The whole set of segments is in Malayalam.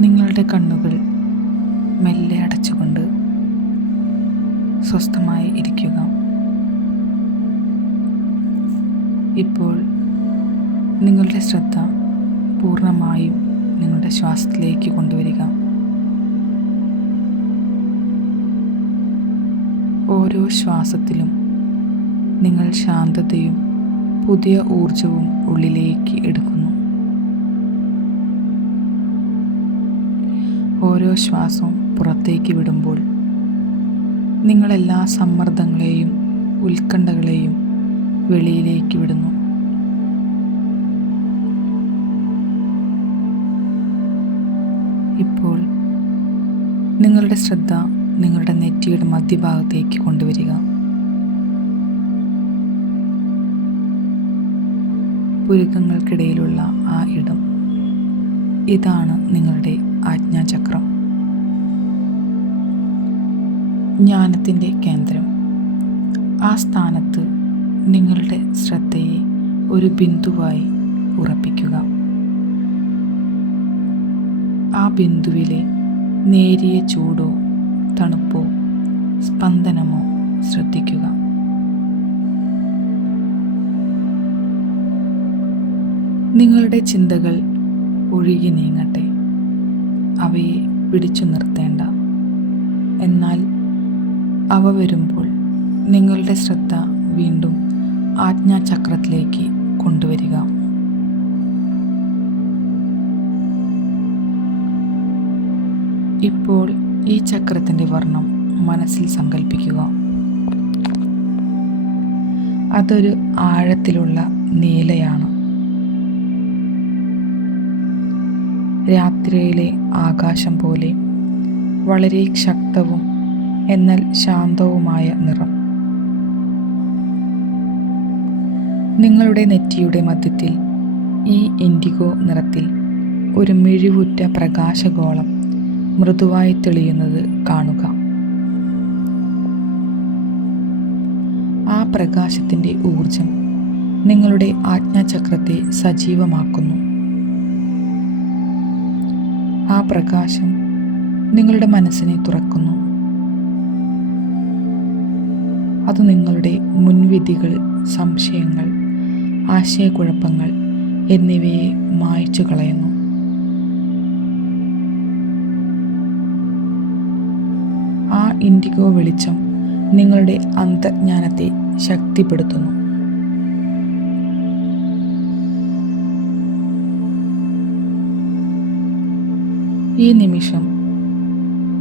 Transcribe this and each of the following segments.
നിങ്ങളുടെ കണ്ണുകൾ മെല്ലെ അടച്ചുകൊണ്ട് സ്വസ്ഥമായി ഇരിക്കുക. ഇപ്പോൾ നിങ്ങളുടെ ശ്രദ്ധ പൂർണമായും നിങ്ങളുടെ ശ്വാസത്തിലേക്ക് കൊണ്ടുവരിക. ഓരോ ശ്വാസത്തിലും നിങ്ങൾ ശാന്തതയും പുതിയ ഊർജവും ഉള്ളിലേക്ക് എടുക്കുന്നു. ഓരോ ശ്വാസവും പുറത്തേക്ക് വിടുമ്പോൾ നിങ്ങളെല്ലാ സമ്മർദ്ദങ്ങളെയും ഉത്കണ്ഠകളെയും വെളിയിലേക്ക് വിടുന്നു. ഇപ്പോൾ നിങ്ങളുടെ ശ്രദ്ധ നിങ്ങളുടെ നെറ്റിയുടെ മധ്യഭാഗത്തേക്ക് കൊണ്ടുവരിക. പുരുക്കങ്ങൾക്കിടയിലുള്ള ആ ഇടം ഇതാണ് നിങ്ങളുടെ ആജ്ഞാചക്രം. ജ്ഞാനത്തിന്റെ കേന്ദ്രം. ആ സ്ഥാനത്ത് നിങ്ങളുടെ ശ്രദ്ധയെ ഒരു ബിന്ദുവായി ഉറപ്പിക്കുക. ആ ബിന്ദുവിലെ നേരിയ ചൂടോ തണുപ്പോ സ്പന്ദനമോ ശ്രദ്ധിക്കുക. നിങ്ങളുടെ ചിന്തകൾ ഒഴുകി നീങ്ങട്ടെ. അവയെ പിടിച്ചു നിർത്തേണ്ട. എന്നാൽ അവ വരുമ്പോൾ നിങ്ങളുടെ ശ്രദ്ധ വീണ്ടും ആജ്ഞാചക്രത്തിലേക്ക് കൊണ്ടുവരിക. ഇപ്പോൾ ഈ ചക്രത്തിന്റെ വർണം മനസ്സിൽ സങ്കല്പിക്കുക അതൊരു ആഴത്തിലുള്ള നീലയാണ്. രാത്രിയിലെ ആകാശം പോലെ വളരെ ശക്തവും എന്നാൽ ശാന്തവുമായ നിറം. നിങ്ങളുടെ നെറ്റിയുടെ മധ്യത്തിൽ ഈ ഇൻഡിഗോ നിറത്തിൽ ഒരു മിഴിവുറ്റ പ്രകാശഗോളം മൃദുവായി തെളിയുന്നത് കാണുക. ആ പ്രകാശത്തിന്റെ ഊർജം നിങ്ങളുടെ ആജ്ഞാചക്രത്തെ സജീവമാക്കുന്നു. ആ പ്രകാശം നിങ്ങളുടെ മനസ്സിനെ തുറക്കുന്നു. അത് നിങ്ങളുടെ മുൻവിധികൾ സംശയങ്ങൾ ആശയക്കുഴപ്പങ്ങൾ എന്നിവയെ മായ്ച്ചു കളയുന്നു. ആ ഇൻഡിഗോ വെളിച്ചം നിങ്ങളുടെ അന്തജ്ഞാനത്തെ ശക്തിപ്പെടുത്തുന്നു. ഈ നിമിഷം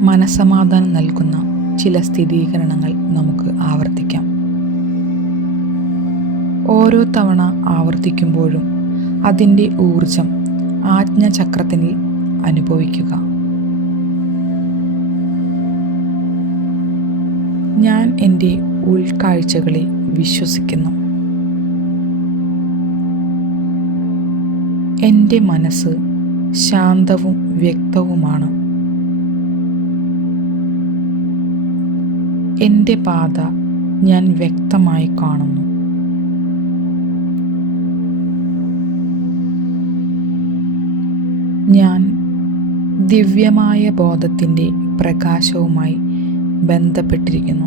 മനസമാധാനം നൽകുന്ന ചില സ്ഥിരീകരണങ്ങൾ നമുക്ക് ആവർത്തിക്കാം. ഓരോ തവണ ആവർത്തിക്കുമ്പോഴും അതിന്റെ ഊർജം ആജ്ഞചക്രത്തിൽ അനുഭവിക്കുക. ഞാൻ എന്റെ ഉൾക്കാഴ്ചകളെ വിശ്വസിക്കുന്നു. എന്റെ മനസ്സ് ശാന്തവും വ്യക്തവുമാണ്. എന്റെ പാത ഞാൻ വ്യക്തമായി കാണുന്നു. ഞാൻ ദിവ്യമായ ബോധത്തിന്റെ പ്രകാശവുമായി ബന്ധപ്പെട്ടിരിക്കുന്നു.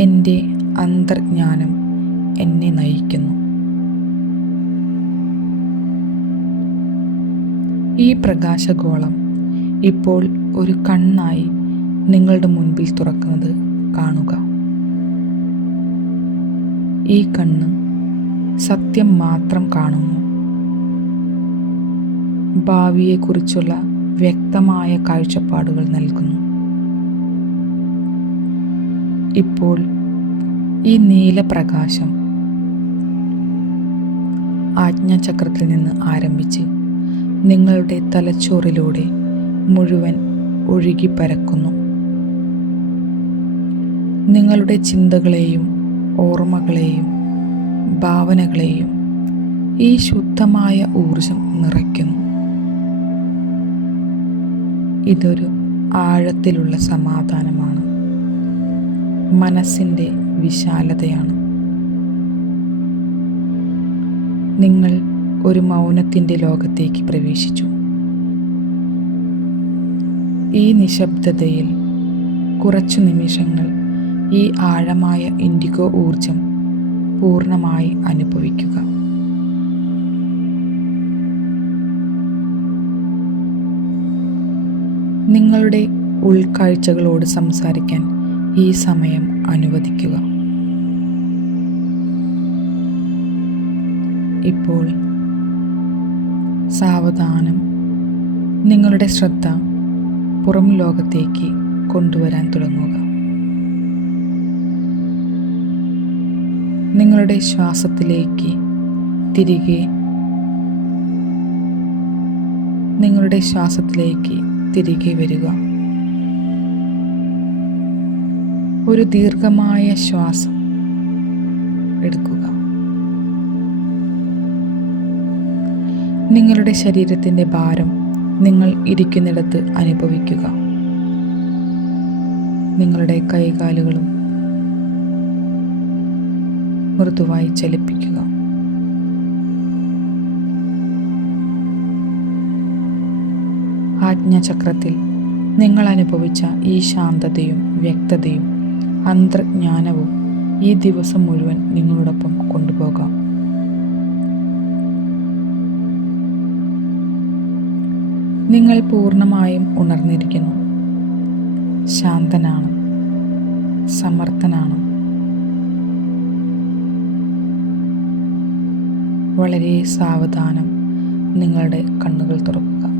എന്റെ അന്തർജ്ഞാനം എന്നെ നയിക്കുന്നു. ഈ പ്രകാശഗോളം ഇപ്പോൾ ഒരു കണ്ണായി നിങ്ങളുടെ മുൻപിൽ തുറക്കുന്നത് കാണുക. ഈ കണ്ണ് സത്യം മാത്രം കാണുന്നു. ഭാവിയെക്കുറിച്ചുള്ള വ്യക്തമായ കാഴ്ചപ്പാടുകൾ നൽകുന്നു. ഇപ്പോൾ ഈ നീലപ്രകാശം ആജ്ഞാചക്രത്തിൽ നിന്ന് ആരംഭിച്ച് നിങ്ങളുടെ തലച്ചോറിലൂടെ മുഴുവൻ ഒഴുകി പരക്കുന്നു. നിങ്ങളുടെ ചിന്തകളെയും ഓർമ്മകളെയും ഭാവനകളെയും ഈ ശുദ്ധമായ ഊർജം നിറയ്ക്കുന്നു. ഇതൊരു ആഴത്തിലുള്ള സമാധാനമാണ്. മനസ്സിന്റെ വിശാലതയാണ്. നിങ്ങൾ ഒരു മൗനത്തിന്റെ ലോകത്തേക്ക് പ്രവേശിച്ചു. ഈ നിശബ്ദതയിൽ കുറച്ചു നിമിഷങ്ങൾ ഈ ആഴമായ ഇൻഡിഗോ ഊർജം പൂർണമായി അനുഭവിക്കുക. നിങ്ങളുടെ ഉൾക്കാഴ്ചകളോട് സംസാരിക്കാൻ ഈ സമയം അനുവദിക്കുക. ഇപ്പോൾ സാവധാനം. നിങ്ങളുടെ ശ്രദ്ധ പുറം ലോകത്തേക്ക് കൊണ്ടുവരാൻ തുടങ്ങുക. നിങ്ങളുടെ ശ്വാസത്തിലേക്ക് തിരികെ നിങ്ങളുടെ ശ്വാസത്തിലേക്ക് തിരികെ വരിക. ഒരു ദീർഘമായ ശ്വാസം എടുക്കുക. നിങ്ങളുടെ ശരീരത്തിന്റെ ഭാരം നിങ്ങൾ ഇരിക്കുന്നിടത്ത് അനുഭവിക്കുക. നിങ്ങളുടെ കൈകാലുകളും മൃദുവായി ചലിപ്പിക്കുക. ആജ്ഞാചക്രത്തിൽ നിങ്ങൾ അനുഭവിച്ച ഈ ശാന്തതയും വ്യക്തതയും അന്തർജ്ഞാനവും ഈ ദിവസം മുഴുവൻ നിങ്ങളോടൊപ്പം കൊണ്ടുപോകാം. നിങ്ങൾ പൂർണമായും ഉണർന്നിരിക്കുന്നു. ശാന്തനാണ്. സമർത്ഥനാണ്. വളരെ സാവധാനം നിങ്ങളുടെ കണ്ണുകൾ തുറക്കുക.